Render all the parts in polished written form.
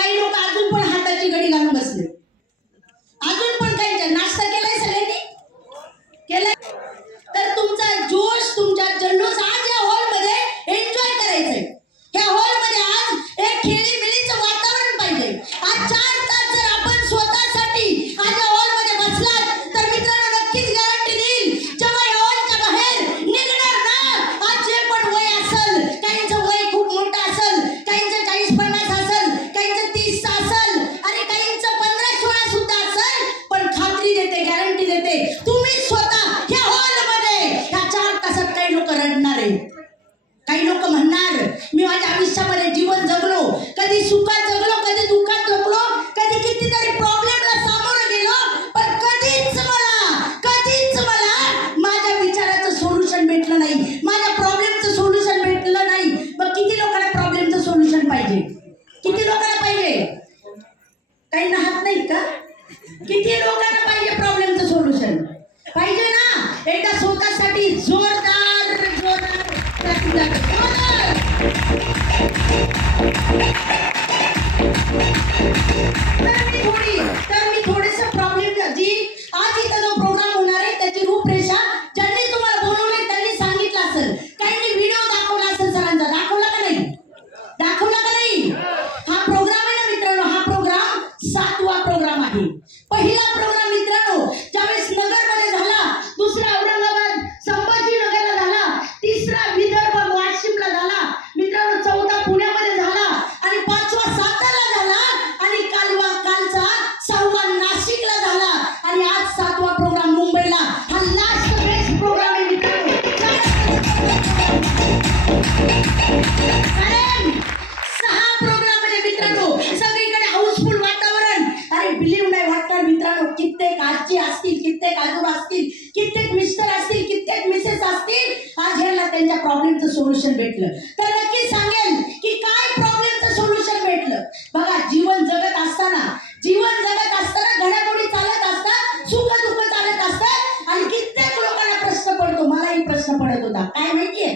काही लोक अजून पण हाताची घडी घालून बसले. अजून पण काही नाश्ता केलाय सगळ्यांनी केलाय. तर तुमचा जोश तुमचा जल्लोष आज या हॉल मध्ये एन्जॉय करायचंय. या हॉल मध्ये आज एक खेळीमेळीचं वातावरण पाहिजे. आज 4 तास जर आपण स्वतःसाठी आज या हॉल मध्ये बसलात तर मित्रांनो नक्कीच गॅरंटी देईल जेव्हा या हॉलच्या बाहेर निघणार ना, आज जे पण वय असेल, काहींचं वय खूप मोठं असेल, काहींचं 40-50 असेल, काहींचं 30 असेल आणि काहींचं 15-16 सुद्धा असेल, पण खात्री देते, गॅरंटी देते, तुम्ही स्वतः या हॉल मध्ये या 4 तासात काही लोक रडणार आहे. काही लोक म्हणणार मी माझ्या आयुष्यामध्ये जीवन जगलो, कधी सुखात जगलो, कधी दुःखात जगलो, कधी कितीतरी प्रॉब्लेमला सामोरं गेलो, पण कधीच मला माझ्या विचाराचं सोल्युशन भेटलं नाही, माझ्या प्रॉब्लेमचं सोल्युशन भेटलं नाही. मग किती लोकांना प्रॉब्लेमचं सोल्युशन पाहिजे? किती लोकांना पाहिजे? काही ना हात नाहीत का? किती लोकांना पाहिजे प्रॉब्लेमचं सोल्युशन? पाहिजे ना? एकदा स्वतःसाठी जोरदार मी थोडेसे प्रॉब्लेम जी आज इथं जो प्रोग्राम होणार आहे त्याची रूपरेषा ज्यांनी तुम्हाला बोलवले त्यांनी सांगितलं असेल. काही व्हिडिओ दाखवला असेल सरांचा. दाखवला का नाही? दाखवला का नाही? हा प्रोग्राम आहे ना मित्रांनो, हा प्रोग्राम 7वा प्रोग्राम आहे. पहिला प्रोग्राम मित्रांनो ज्यावेळेस नगरमध्ये झाला, दुसरा औरंगाबाद संभाजीनगरला झाला, तिसरा विदर्भ वाशिमला झाला, मित्रांनो 14 पुण्यामध्ये झाला आणि 5वा सातारला झाला आणि कालचा 6वा नाशिकला झाला आणि आज 7वा प्रोग्राम मुंबईला. हा लास्ट बेस्ट प्रोग्राम आहे मित्रांनो. कारण 6 प्रोग्राम मध्ये मित्रांनो सगळीकडे हाऊसफुल वातावरण. अरे बिलीव्ह नाही वाटणार मित्रांनो, कित्येक आजी असतील, कित्येक आजोबा असतील, कित्येक मिस्टर असतील, कित्येक मिसेस असतील, आज ह्याला त्यांच्या प्रॉब्लेमचं सोल्युशन भेटलं. तर नक्की सांगेल की काय प्रॉब्लेमचं सोल्युशन भेटलं. बघा जीवन जगत असताना घडामोडी चालत असतात, सुख दुःख चालत असतात आणि कित्येक लोकांना प्रश्न पडतो. मलाही प्रश्न पडत होता. काय माहितीये?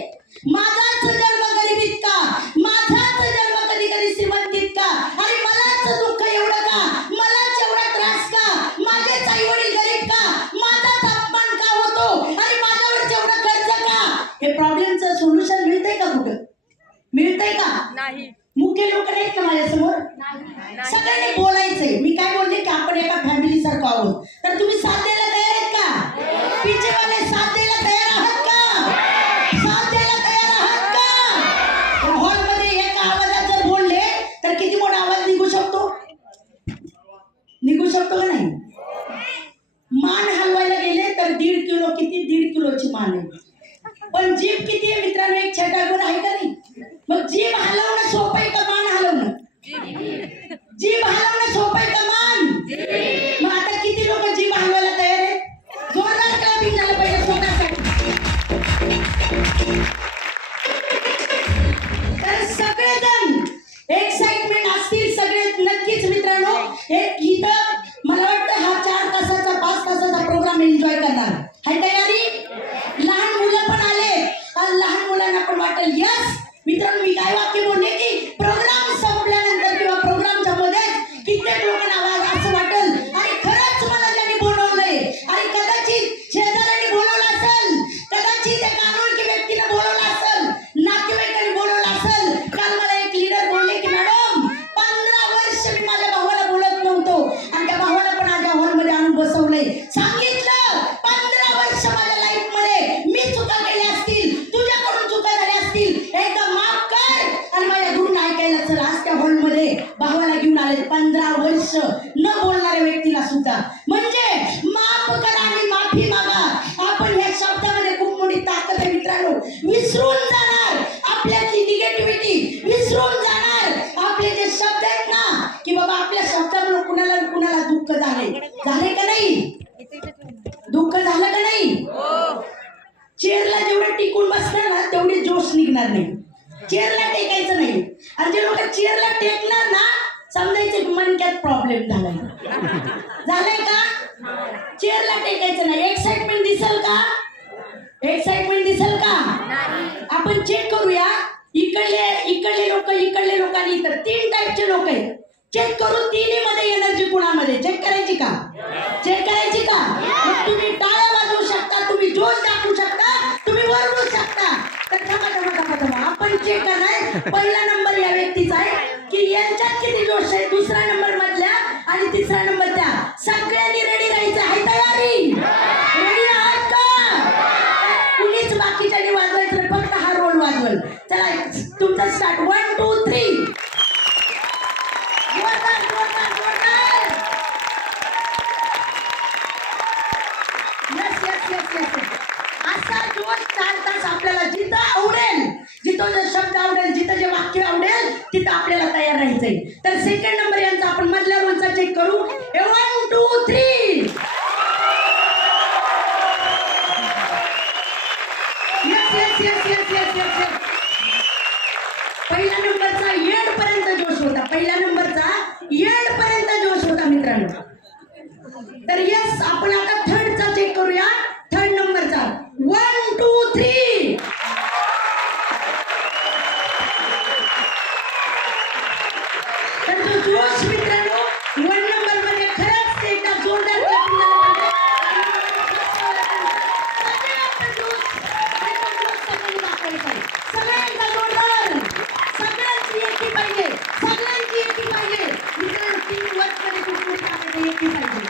माझाच जन्म गरिबीत का? माझाच जन्म कधी कधी श्रीमंतीत का? आणि मलाच दुःख एवढं का? मलाच एवढा त्रास का? माझेच आई वडील गरीब का? माझाच अपमान का होतो? आणि माझ्यावर एवढं कर्ज का? हे प्रॉब्लेमचं सोल्युशन मिळतंय का? कुठं मिळतंय का? नाही. मुख्य लोक नाहीत का माझ्यासमोर? सगळ्यांनी बोलायचंय. मी काय बोलले की आपण एका फॅमिली सारखं आहोत. तर तुम्ही साथ द्यायला तयार आहेत का? पिछेवाले साथ द्यायला तयार आहात का? साथ द्यायला तयार आहात का? हॉलमध्ये एका आवाजात जर बोलले तर किती मोठा आवाज निघू शकतो? निघू शकतो का नाही? मान हलवायला गेले तर 1.5 किलो, किती 1.5 किलोची मान आहे. पण जीभ किती आहे मित्रांनो? एक छटाकभर आहे का नाही? मग जीभ हलवणं सोपं आहे का मान हलवणं? जीभ हलवणं सोपं आहे का मान? मग आता किती लोक जीभ हलवायला तयार आहेत? जोरदार क्लॅपिंग झालं पाहिजे स्वतःसाठी. तर सगळेजण एक्साइटमेंट असतील सगळे नक्कीच मित्रांनो. एक इथं मला वाटतं हा 4 तासाचा 5 तासाचा प्रोग्राम एन्जॉय करणार. हाय तयारी? लहान मुलं पण आले आणि लहान मुलांना पण वाटेल यस. मित्रांनो मी काय वाक्य बोलले की प्रोग्राम संपल्यानंतर किंवा प्रोग्रामच्या मध्ये कित्येक लोकांना असं वाटेल आणि खरंच मला त्यांनी बोलवलंय. आणि कदाचित शेजाऱ्यांनी बोलवलं असेल, कदाचित एका अनोळखी व्यक्तीने बोलवलं असेल, नातेवाईकांनी बोलवलं असेल. काल मला एक लीडर बोलले की मॅडम 15 वर्ष मी माझ्या भावाला बोलत नव्हतो आणि त्या भावाला पण आज हॉलमध्ये आणून बसवलंय. सांगितलं 15 वर्ष माझ्या लाईफ मध्ये मी चुका केल्या असतील, तुझ्याकडून चुका झाल्या असतील, एकदा माफ कर आणि माझ्या गुण ऐकायला चल. आज त्या हॉलमध्ये भावाला घेऊन आले 15 वर्ष न बोलणाऱ्या व्यक्तीला सुद्धा. म्हणजे माफ करा आणि माफी मागा. आपण या शब्दामध्ये खूप मोठी ताकद आहे मित्रांनो. विसरून जाणार आपल्याची निगेटिव्हिटी, विसरून जाणार आपले जे शब्द आहेत ना की बाबा आपल्या शब्दामुळे कुणाला दुःख झाले का नाही? दुःख झालं का नाही? चेअरला जेवढं टिकून बसणार ना तेवढी जोश निघणार नाही. चेअरला टेकायचं नाही. आणि जे लोक चेअरला टेकणार ना समजायचं मनक्यात प्रॉब्लेम झालाय का? चेअरला टेकायचं नाही. एक्साइटमेंट दिसेल का? एक्साइटमेंट दिसेल का? आपण चेक करूया इकडले लोक आणि इतर 3 टाईपचे लोक आहेत. चेक करू तिन्ही मध्ये एनर्जी कुणामध्ये चेक करायची का? मग तुम्ही टाळ्या वाजवू शकता, तुम्ही जोश दाखवू शकता, तुम्ही वरडू शकता. तर थांबा आपण चेक करणार. पहिला नंबर या व्यक्तीचा आहे की यांच्यात किती जोश आहे, दुसरा नंबर मधल्या आणि तिसरा नंबर त्या. सगळ्यांनी रेडी राहायचं आहे. तयारी रेडी आहात का? कुणीच बाकीच्यानी वाजवायचं नाही, फक्त हा रोल वाजवल. चला तुमचा स्टार्ट. 1 2 3. असा जोश 4 तास आपल्याला जिथं आवडेल, जिथं जे शब्द आवडेल, जिथं जे वाक्य आवडेल तिथं आपल्याला तयार राहायचंय. तर सेकंड नंबर यांचा आपण मधल्या रोलचा चेक करू. 1 2 3. yes. पहिल्या नंबरचा एंड पर्यंत जोश होता. मित्रांनो. तर यस आपण आता थर्डचा चेक करूया. थर्ड नंबरचा 1 2 3. तर तो जोश मित्रांनो 1 नंबर मध्ये खरंच एकदा जोरदार क्लॅपिंग झालं पाहिजे. सगळ्यांचा जोरदार, सगळ्यांची एकी पाहिजे. मित्रांनो टीम वर्क मध्ये खूप मोठी एकी पाहिजे.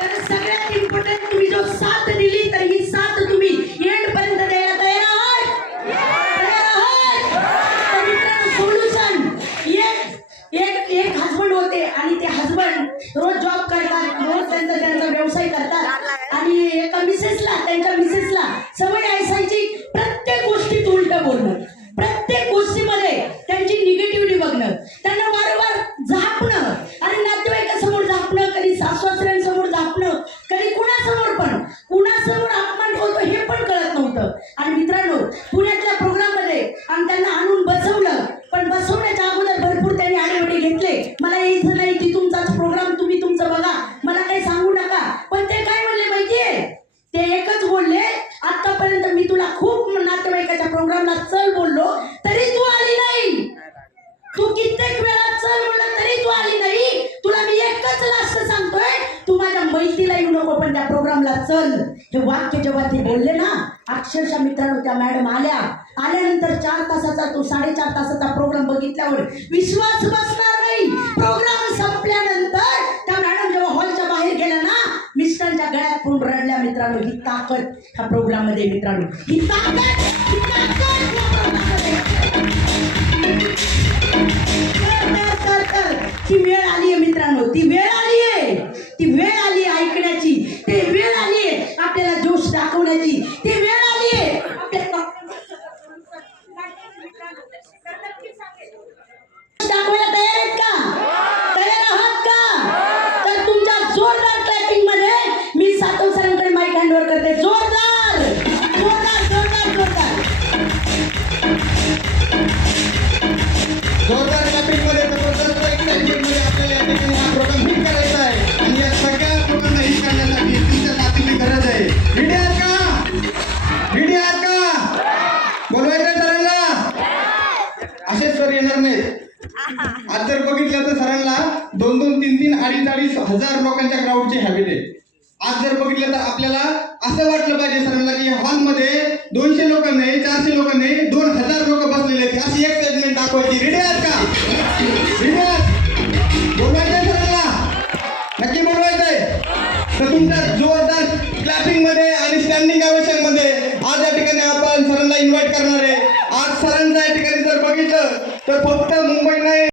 तर सगळ्यात इम्पॉर्टंट तुम्ही जो साथ दिली, तर ही साथ तुम्ही एंड पर्यंत द्यायला तयार आहात. तर मित्रांनो सोल्युशन एक हसबंड होते आणि ते हसबंड रोज जॉब करतात, रोज त्यांचा व्यवसाय करतात आणि त्यांच्या मिसेसला सवय असायची प्रत्येक गोष्टीत उलट बोलणं, प्रत्येक गोष्टीमध्ये त्यांची निगेटिव्हिटी बघणं, त्यांना वारंवार झापणं आणि नातेवाईकांसमोर झापणं, कधी सासू-सासऱ्यांसमोर झापणं, कधी कुणासमोर अपमान होतो हे पण कळत नव्हतं. आणि मित्रांनो पुण्यातल्या प्रोग्राममध्ये आणि त्यांना आणून बसवलं, पण बसवण्याच्या अगोदर भरपूर त्यांनी आडेवडे घेतले. मला यायचं नाही, की तुमचाच प्रोग्राम तुम्ही तुमचं बघा, मला काही सांगू नका. पण ते काय म्हणले माहितीये? ते एकच बोलले, आतापर्यंत मी तुला खूप नातेवाईकाच्या प्रोग्रामला चल बोललो तरी तू आली नाही. तू कित्येक वेळा चल म्हणलं तरी तू आली नाही. तुला मी एकच लास्ट सांगतोय, तू माझ्या मैत्रीला येऊ नको पण त्या प्रोग्रामला चल. हे वाक्य जेव्हा ते बोलले ना, अक्षरशः मित्रांनो त्या मॅडम आल्यानंतर 4 तासाचा तो 4.5 तासाचा प्रोग्राम बघितल्यावर विश्वास बसणार नाही. प्रोग्राम संपल्यानंतर त्या मॅडम जेव्हा हॉलच्या बाहेर गेल्या ना, मिस्टरांच्या गळ्यात पडून रडल्या. मित्रांनो ही ताकद ह्या प्रोग्राम मध्ये, मित्रांनो ही ताकद ती वेळ आलीये. मित्रांनो ती वेळ आलीये ऐकण्याची, ती वेळ आलीये आपल्याला जोश दाखवण्याची, ती वेळ आलीये दाखवायला. तयार आहेत का? तर तुमच्या जोरदार क्लॅपिंग मध्ये मी सातव सरांकडे माईक हँडओव्हर करते. जोरदार क्लॅपिंग मध्ये, जबरदस्त एक्साइटमेंट मध्ये आपल्याला या ठिकाणी हा प्रोग्राम हिट करायचा आहे आणि या सगळ्या प्रोग्रामला हिट करण्यासाठी तुमच्या साथीची गरज आहे. रेडी आहात का? बोलवायचं सरांना. असेच सर येणार नाहीत. आज जर बघितलं तर सरांना 2-2, 3-3, 2.5 हजार लोकांच्या क्राऊडची हॅबिट आहे. आज जर बघितलं तर आपल्याला असं वाटलं पाहिजे सरांना की हॉलमध्ये 200 लोक नाही, 400 लोक नाही, 2000 लोक बसलेले आहेत. अशी एक्साइटमेंट दाखवायची. रेडी आहात का? बोलवायचंय सरांना, नक्की बोलवायचंय. तर तुमच्या जोरदार क्लॅपिंग मध्ये आणि स्टँडिंग ओवेशन मध्ये आज या ठिकाणी आपण सरांना इन्व्हाइट करणार आहे. आज सरांचं या ठिकाणी जर बघितलं तर फक्त मुंबई नाही,